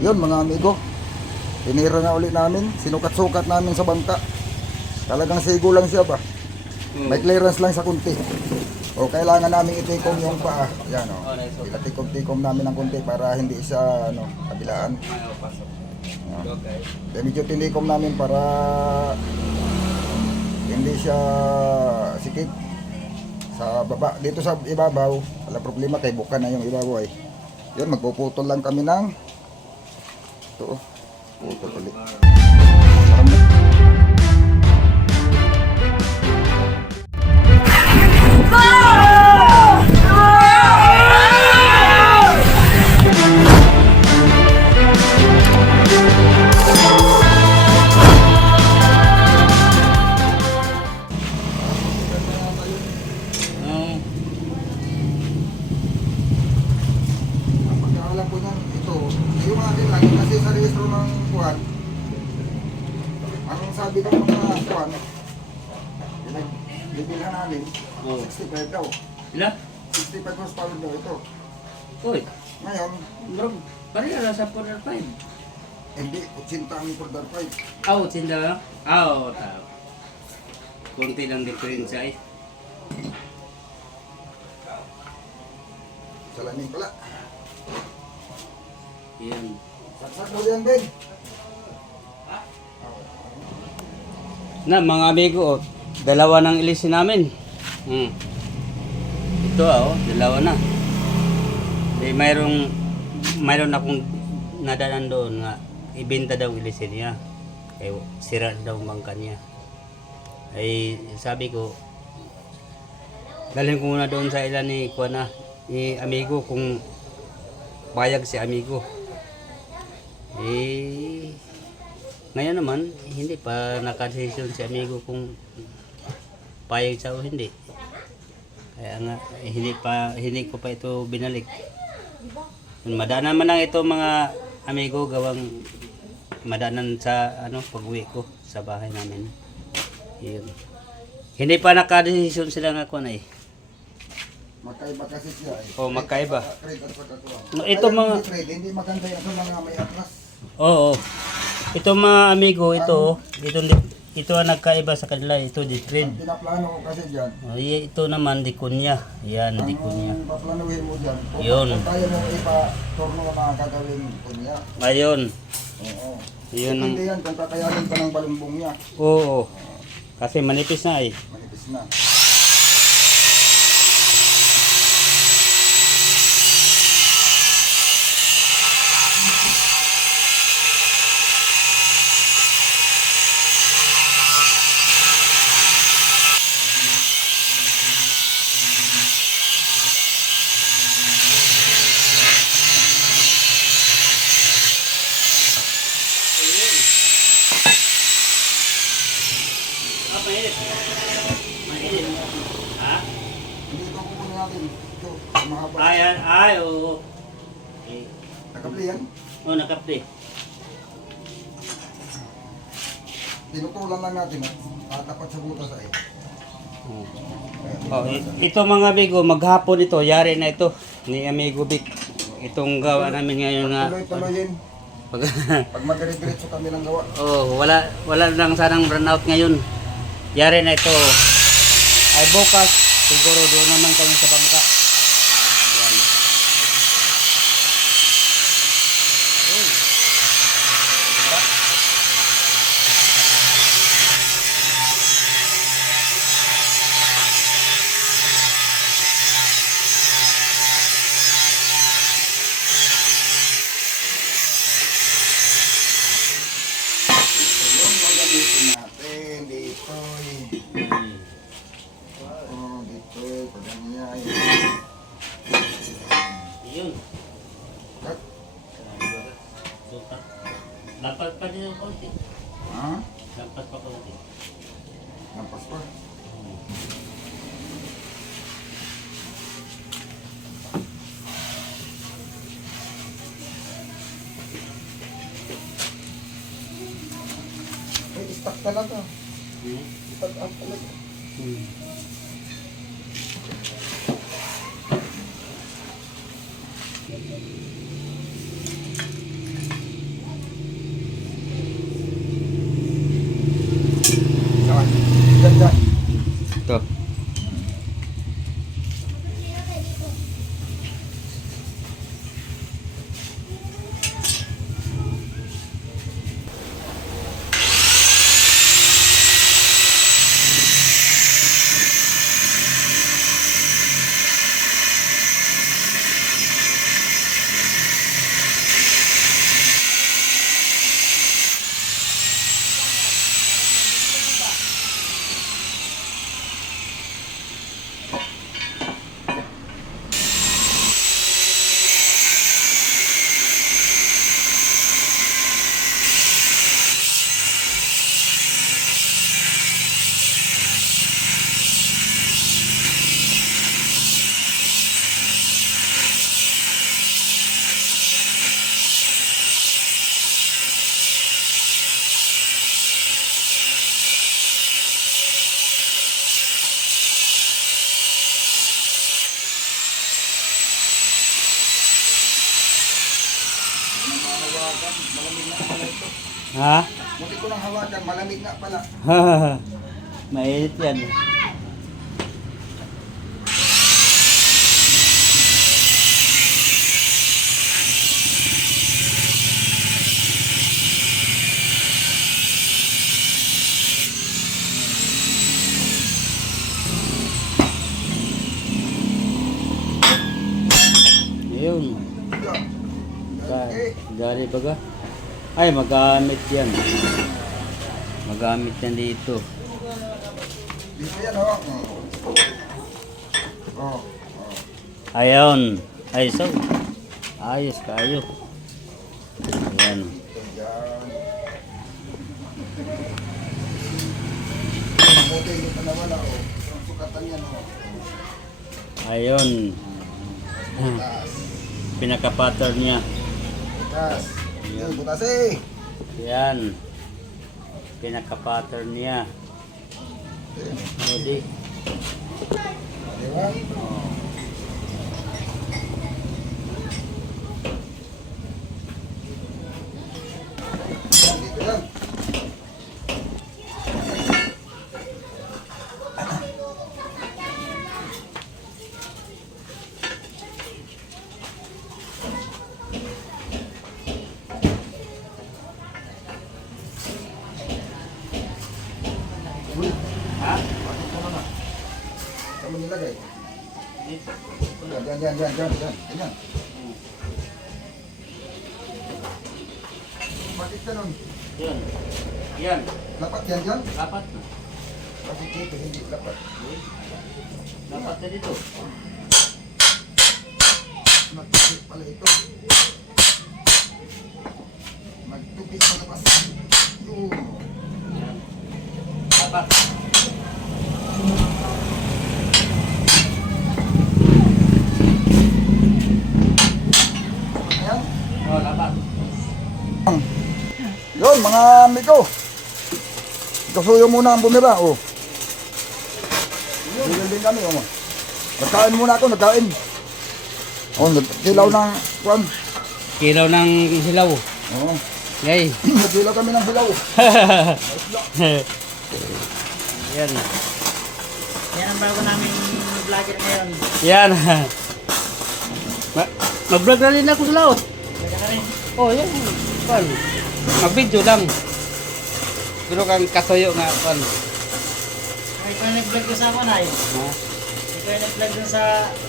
Yun mga amigo. Tinira na ulit namin. Sinukat-sukat namin sa bangka. Talagang sigo lang siya ba? May clearance lang sa kunti. O kailangan namin itikom yung paa. Yan o. Oh, nice. Ilatikom-tikom namin ng kunti para hindi siya ano, kabilaan. Yan. Okay. Then medyo tinikom namin para hindi siya sikip sa baba. Dito sa ibabaw, wala problema kay buka na yung ibabaw ay. Yun, magpuputol lang kami ng ito, oh. putol ulit. Oo. 65 daw. Ila? 65 horsepower daw ito. Uy, Ngayon, bro, pareha lang sa 405. hindi, 80 ang order price. Ah, oh, tinda lang? Ah, oo, tao. Kunti lang diferensya eh. Salamin pala. Yan. Saksak mo yan, Ben. Na, mga amigo, oh, dalawa ng ilisin namin. Hmm. Ito ah, oh, dalawa na. Eh, mayroong, mayroon akong nadaanan doon nga, ibenta daw ilisin niya. Eh, sira daw ang bangka niya. Ay, sabi ko, dalhin ko muna doon sa ilan ni Kuana, ni amigo kung payag si amigo. Eh, ngayon naman, hindi pa nakadesisyon si amigo kung payag siya o hindi. Kaya nga, eh, hindi pa hindi ko pa ito binalik. Madaanan man lang ito mga amigo gawang madaanan sa ano pag-uwi ko sa bahay namin. Yun. Hindi pa nakadesisyon sila nga ko na eh. Magkaiba kasi siya eh. Oh, magkaiba. No, ito mga- hindi maganda yung sa mga may atlas. Oo. Ito mga amigo, ito oh. Ito ang nagkaiba sa kanila, ito di trade. Ang pinaplano ko kasi dyan, Oh, ito naman di kunya. Yan, di kunya. ang paplanuhin mo dyan, kung Yun. kung kaya mo ipa-turno na gagawin ko niya. Ayun. Oo. Yun ang Hindi yan kung kakayanin pa ng balumbong niya. Oo. Kasi manipis na eh. Manipis na. Ah, mainit. Mainit. Ha? Hindi ito kukunin natin. Ito, mahaba. Ay, ay, ay, oo. Eh, Nakapli yan. oh, nakapli. Tinutulan lang natin at tatapat sa butas ay. Oh. Ayan. Oh, i- ito mga amigo, maghapon ito, yari na ito ni amigo Vic. Itong gawa namin ngayon nga. Tuloy-tuloyin. Pag, Pag magdiretso kami ng gawa. oh, wala wala lang sanang burnout ngayon. Yari na ito. Ay bukas siguro doon naman kami sa bangka. Yan. Ayun. Diba? Yung gagamitin natin dito eh. Oh, dito eh. Pag ganyan. Yun. Cut. Sukat. Dapat pa din yung konti. Ha? Dapat pa konti. Lampas pa. Ay, malamig na pala ito. Ha? Buti ko nang hawakan, malamig nga pala. Mainit yan. Ayun. Dali baga. Ay, magamit yan. Magamit yan dito. Dito yan, oh. Oh. Oh. Ayun. Ay, so. Ayos kayo. Ayan. Ayun. Pinaka-pattern niya. Taas. Yun, butas eh. Yan. Pinaka-pattern niya. O di. Di ba? Oh. Mo nilagay? Yan, yan, yan, yan, yan, yan, yan. Bakit ganun? Yan. Yan. Dapat yan yan? Dapat na. Bakit dito hindi dapat? Dapat na dito. Magtupit pala ito. Kasuyo muna ang bumira, oh. Bigyan din kami, oh. Nagkain muna ako, nagkain. Oh, nagkilaw ng, kwan. Kilaw ng hilaw. Oh, Yay. nagkilaw kami ng hilaw. Yan. Yan ang bago namin vlogger ngayon. Yan. Ma- Mag-vlog na rin ako sa laot. Ka rin. Oh, yan. Pan. Mag-video lang. Pero kang kasuyo nga, pan. May ikaw nag-vlog doon sa Manay. Ha? Ikaw nag-vlog doon sa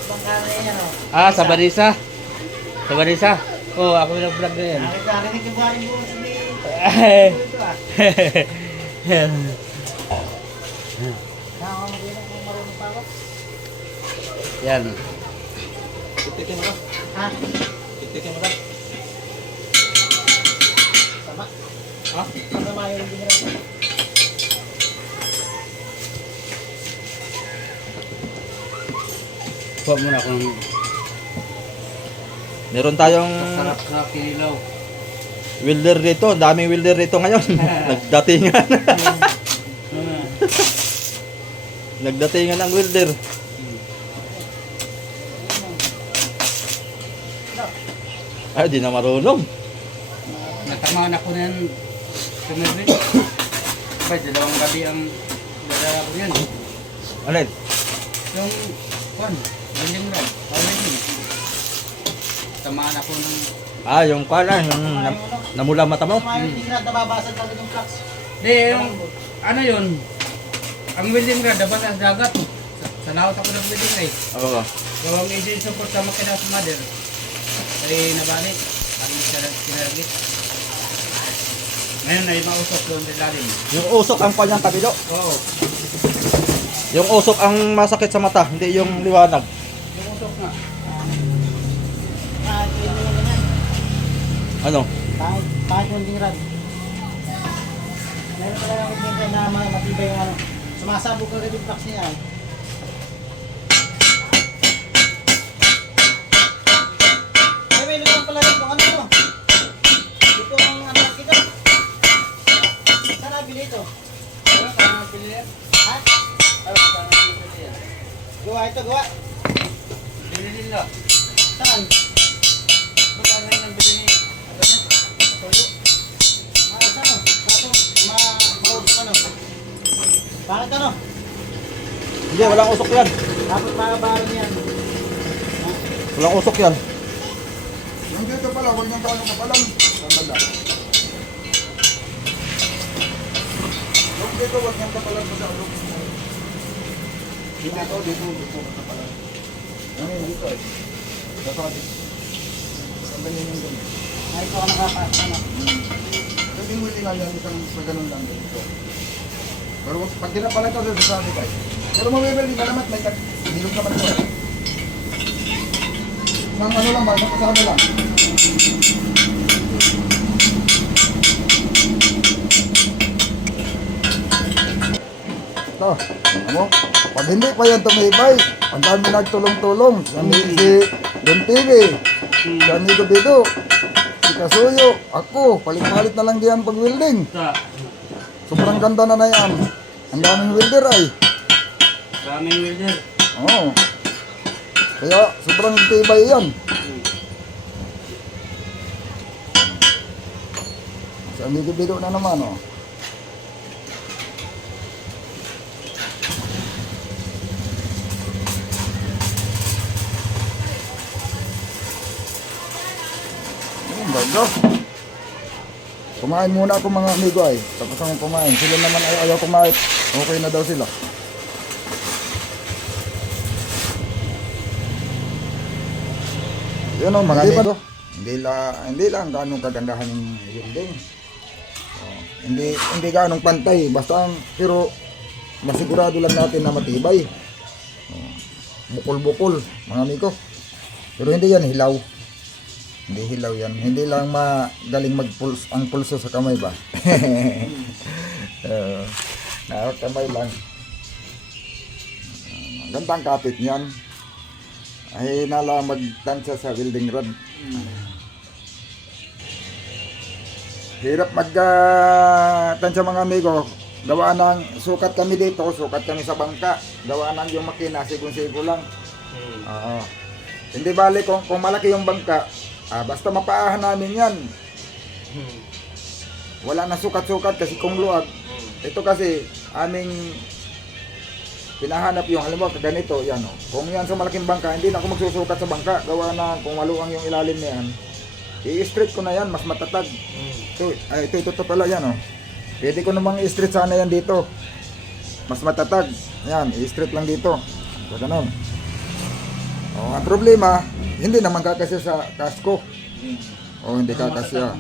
bangka na yan, oh. Ah, sa Banisa. Sa Banisa. Oh, ako yung nag-vlog na yan. Nakita rin yung buharin buong sabi. Ay. Ito ah. Nakakamagilan kung marunong pa ako. yan. Ha? Sama. Ha? Masama yung binira. Kuha muna akong Meron tayong sarap sa kinilaw. welder dito. Daming welder dito ngayon. Nagdatingan. Nagdatingan ang welder. Ay, di na marunong. Natamaan ako na yan. Tumirin. Bay, dalawang gabi ang dala ko yan. Alin? Yung, kwan, lang. Alin yun. Tamaan ako ng Ah, yung kala, yung nam- namula mata mo. Kumain hindi na nababasag talaga yung flux. Di, yung, ano yun, ang welding rod, dapat sa dagat. Sa, laot ako ng welding rod. Oo. So, ang engine support sa makina sa mother, ay nabalik. Ang sinaragit. Ngayon ay mausok doon sa ilalim. Yung usok ang kanyang kabilo. Oo. Yung usok ang masakit sa mata, hindi yung liwanag. Yung usok nga. Kahit yun yung ganyan. Ano? Kahit, yung dingrad. Meron talaga yung dingrad na ma- matibay yung ano. Sumasabog agad yung flux niya. eh. Bakit ano? Hindi, walang usok yan. Dapat makabaran yan. Walang usok yan. Yung dito pala, huwag niyang paano ka palang. Sandala. Yung dito, huwag niyang kapalan pa sa ulo. Dito, dito, dito, dito, kapalan. Ano yun dito eh? Kapatid. Sandali yung ganun. Ay, ito ka nakapas. Ano? Pwede mo nga yan, isang sa ganun lang dito. Pero pag kinapalan ka sa sasabi ka, pero mabibili ka naman, may hilog naman ito. Isang ano lang ba, isang kasama lang. Ito, ano? Pag hindi pa yan tumibay, ang dami nagtulong-tulong. Si Don TV, si Amigo Bido, si Kasuyo, ako, palit-palit na lang diyan pag welding. Sobrang ganda na na yan. Ang daming welder ay. Kaming welder. Oo. Kaya sobrang tibay yan. Si Amigo Bido na naman, oh. Ang ganda. Kumain muna ako mga amigo ay. Tapos ako kumain. Sila naman ay ayaw kumain. Okay na daw sila. Yun o, mga amigo. Hindi lang, hindi lang ganong kagandahan yung building. Oh, hindi hindi ganong pantay. Basta ang, pero masigurado lang natin na matibay. Oh, bukol-bukol, mga amigo. Pero hindi yan hilaw. Hindi hilaw yan. Hindi lang magaling magpuls ang pulso sa kamay ba? uh, kamay lang. Uh, gandang kapit niyan. Ay nala magtansya sa building rod. Hirap mag tansya mga amigo. Gawa ng sukat kami dito, sukat kami sa bangka. Gawa ng yung makina, sigon-sigo lang. Oo. Hindi bali kung, kung malaki yung bangka, ah, basta mapaahan namin yan. Wala na sukat-sukat kasi kung luwag. Ito kasi aming pinahanap yung halimbawa ganito, yan o. Kung yan sa malaking bangka, hindi na ako magsusukat sa bangka. Gawa na kung maluwang yung ilalim na yan. I-straight ko na yan, mas matatag. Ito, ay, ito, ito, ito pala yan o. Pwede ko namang i-straight sana yan dito. Mas matatag. Yan, i-straight lang dito. So, ganun. Oh, ang problema, hindi naman kakasya sa kasko. Oh, hindi kakasya.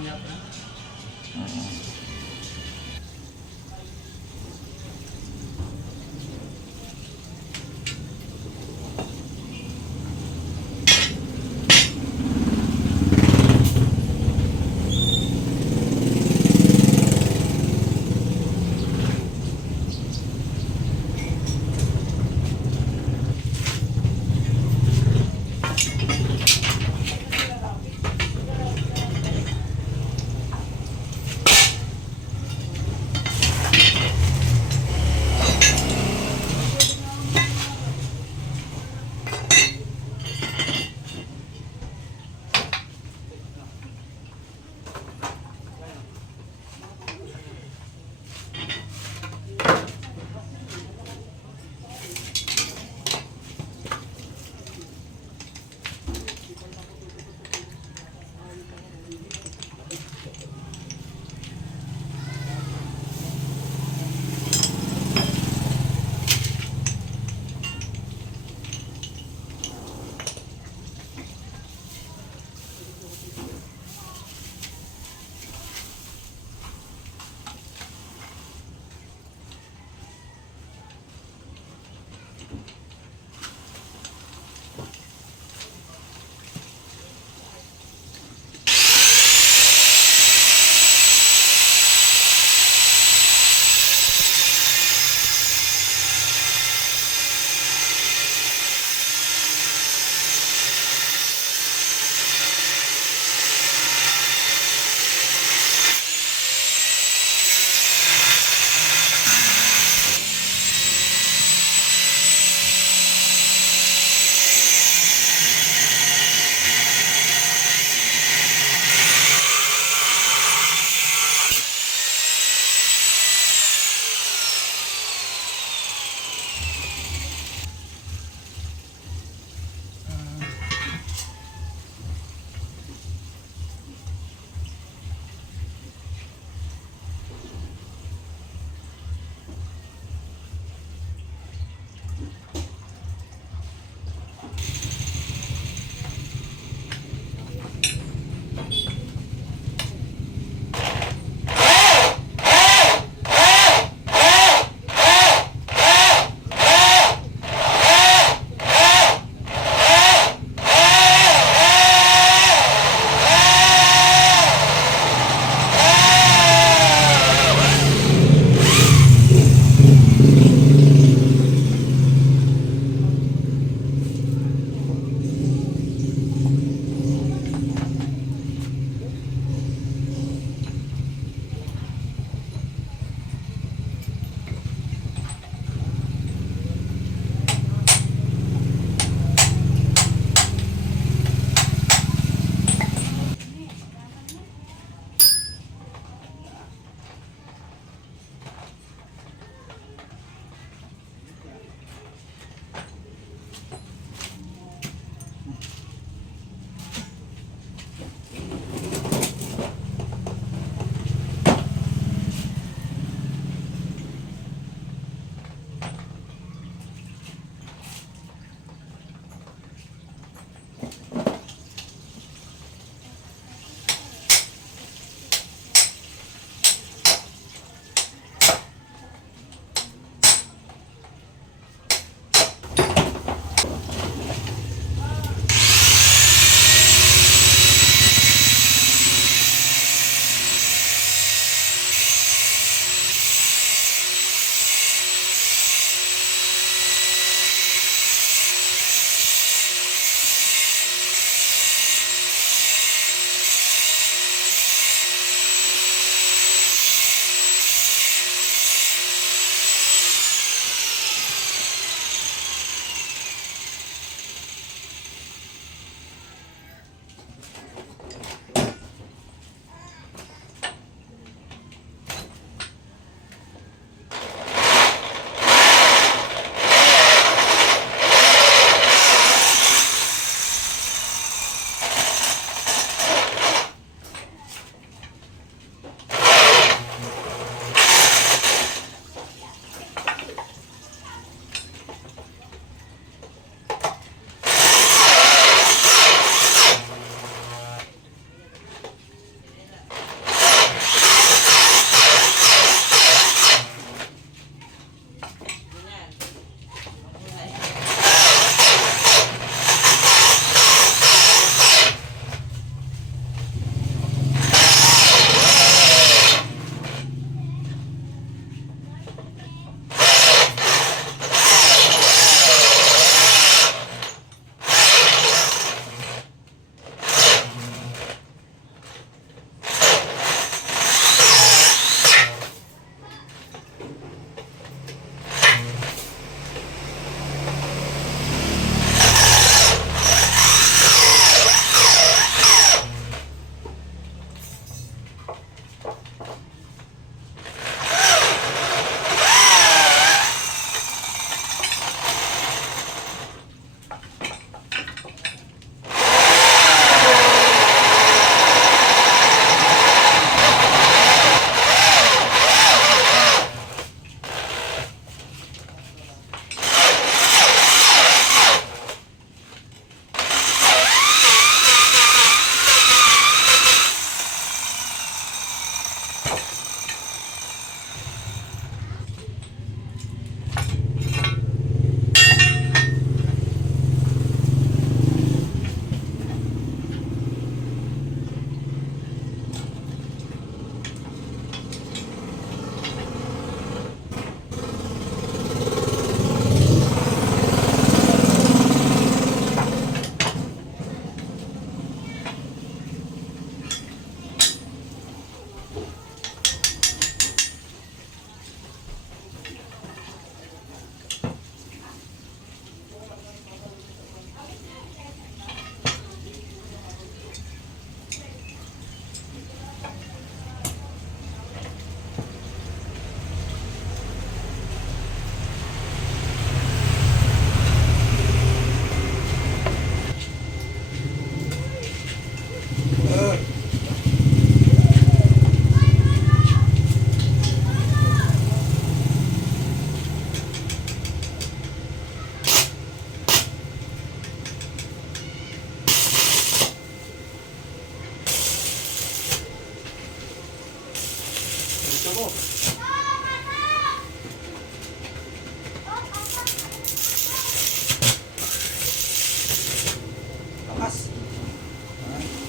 Takas.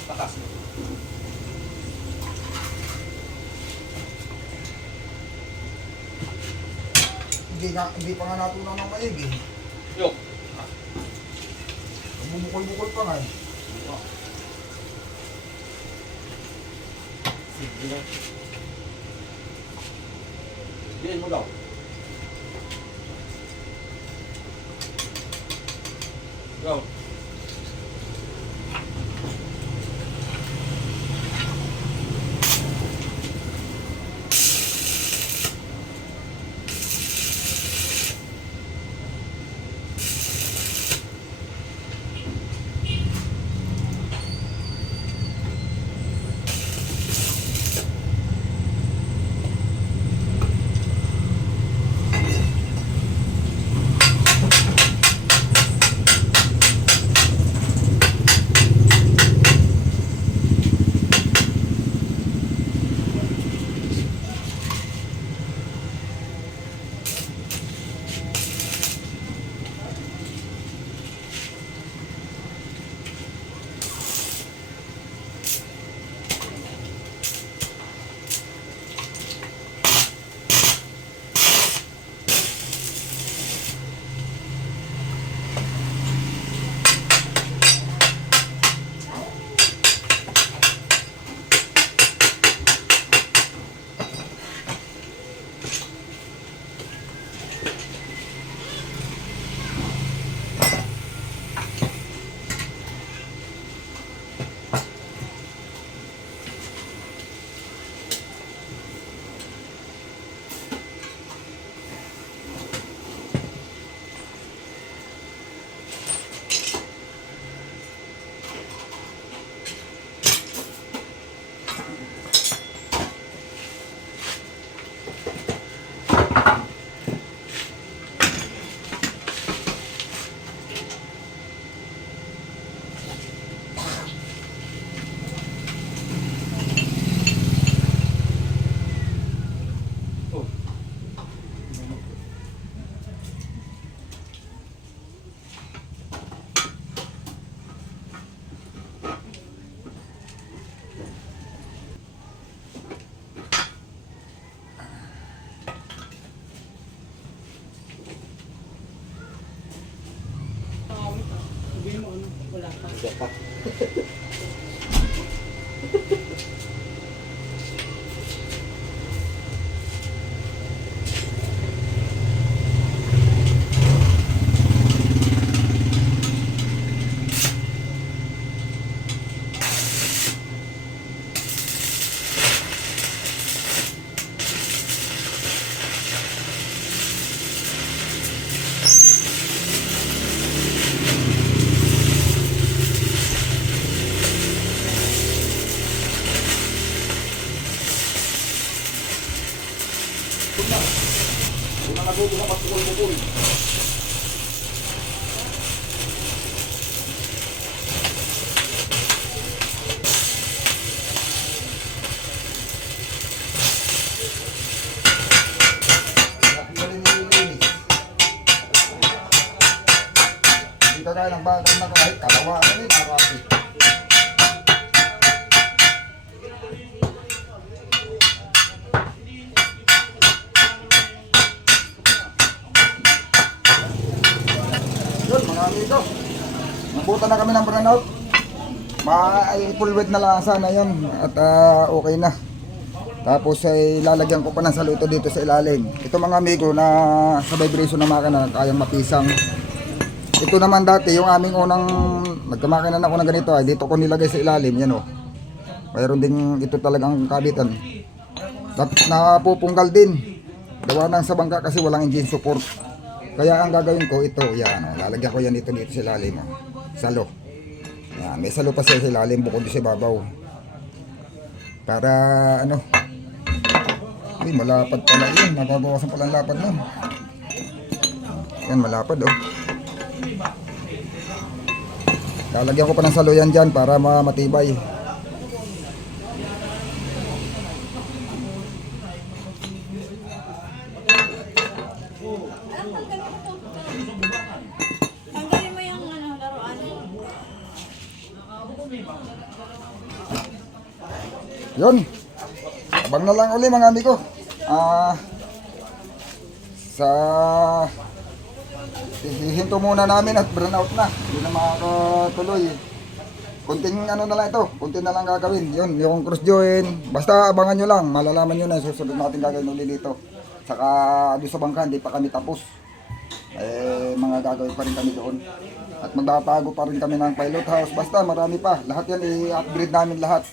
Takas. Hindi, nga, hindi pa nga natunaw ng maig eh. Hindi na nagugo na Wet na lang sana yun. At ah, okay na. Tapos ay lalagyan ko pa ng saluto dito sa ilalim. Ito mga amigo na sa vibration ng makina kayang mapisang. Ito naman dati yung aming unang nagkamakina na ako ng ganito ay dito ko nilagay sa ilalim yan oh. Mayroon ding ito talagang kabitan. Tapos napupunggal din. Gawa ng sa bangka kasi walang engine support. Kaya ang gagawin ko ito, yan, oh, lalagyan ko yan dito dito sa ilalim. Oh. Salo. Yan, may salo pa sa ilalim bukod sa babaw. Para ano, ay malapad pala yun, mababawasan pala ang lapad nun. Yan, malapad oh. Lalagyan ko pa ng salo yan dyan para ma- matibay. Tanggalin mo yung ano, laruan. Yun. Abang na lang uli mga amigo. Ah sa hihinto muna namin at burn out na. Hindi na makakatuloy. Kunting ano na lang ito, kunti na lang gagawin. Yun, yung cross join. Basta abangan nyo lang, malalaman nyo na susunod natin gagawin uli dito. Saka doon sa bangka, hindi pa kami tapos. Eh, mga gagawin pa rin kami doon. At magtatago pa rin kami ng pilot house. Basta marami pa. Lahat yan i-upgrade namin lahat.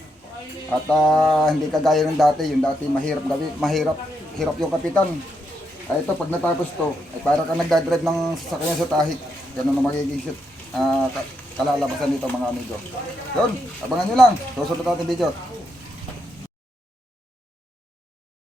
At ah, hindi kagaya ng dati, yung dati mahirap gawin, mahirap, hirap yung kapitan. Ay ito, pag natapos to, ay para ka nagdadrive ng sasakyan sa tahik. Ganun na magiging shit, ah, ka- kalalabasan nito mga amigo. Yun, abangan nyo lang. Susunod natin video.